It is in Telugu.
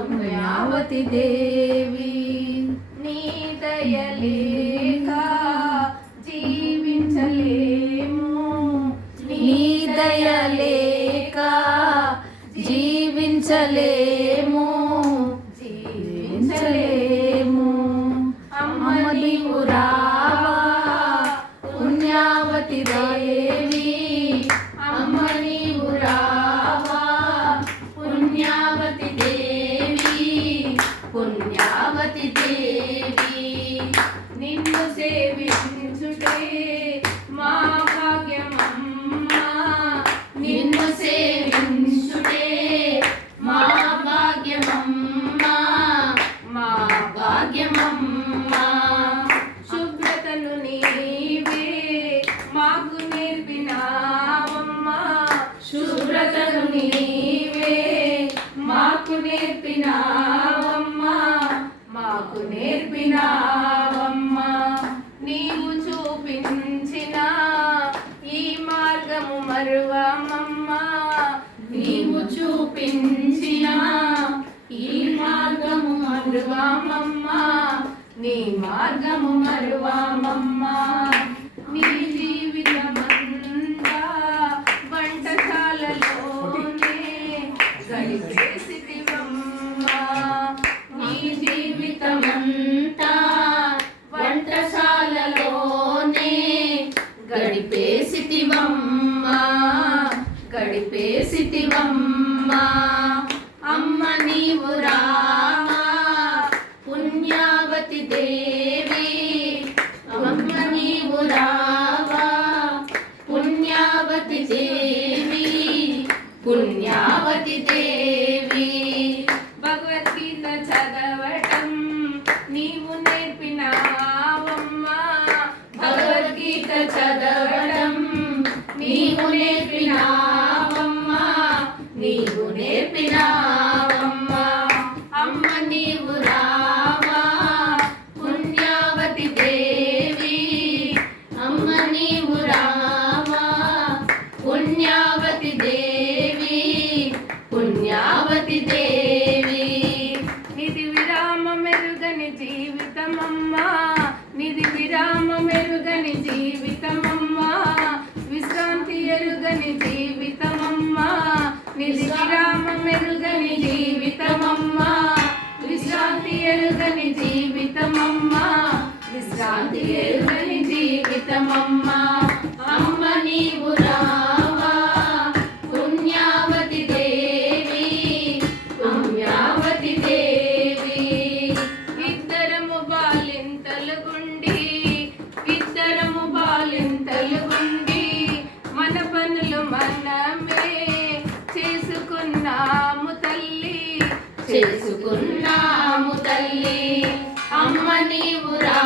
అమరావతి దేవి నీ దయలేక జీవించలేము, నీ దయలేక జీవించలేము, జీవించలేము. అమ్మ నీవు రావా పుణ్యావతి దేవి, అమ్మ నీవు రావా పుణ్యావతి దేవి, పుణ్యావతి దేవి. నిన్ను సేవించుటే మా భాగ్యమమ్మా, నిన్ను సేవించుటే మా భాగ్యమమ్మా, మా భాగ్యమమ్మా. శుభ్రతను నీవే మాకు నేర్పినావమ్మా, శుభ్రతను నీవే మాకు నేర్పినావమ్మా, మాకు నేర్పినావమ్మా. నీవు చూపించిన ఈ మార్గము మరువమమ్మా, నీవు చూపించిన ఈ మార్గము మరువమమ్మా, నీ మార్గము మరువమమ్మా. నీ జీవితమంతా వంటశాలలోనే గడిపేసితివమ్మా, నీ జీవితమంతా వంటశాలలోనే గడిపేసితివమ్మా, గడిపేసితివమ్మా. అమ్మ నీవు రావా పుణ్యావతి దేవి, అమ్మ నీవు రావా పుణ్యావతి దేవి, పుణ్యావతి దేవి. భగవద్గీత చదవటం నీవు నేర్పినావమ్మా, భగవద్గీత చదవటం నీవు నేర్పినావమ్మా, నీవు నేర్పినావమ్మా. అమ్మ నీవు రావా పుణ్యావతి దేవి, అమ్మ నీవు రావా పుణ్యావతి దేవి, పుణ్యావతి దేవి. నిధి విరామ మెరుగని జీవితమమ్మా, నిధి విరామ మెరుగని జీవితమమ్మా, విశ్రాంతి ఎరుగని జీవితమమ్మా, నిధి విరామ మెరుగని జీవితమమ్మా, విశ్రాంతి ఎరుగని జీవితమమ్మా, విశ్రాంతి ఎరుగని జీవితమమ్మా. అమ్మ నీవు రావా పుణ్యావతి దేవి, పుణ్యావతి దేవి. ఇద్దరము బాలింతలు గుండి, ఇద్దరము బాలింతలు గుండి, మన పనులు మనమే చేసుకున్నాము తల్లి, చేసుకున్నాము తల్లి. అమ్మ నీవు రా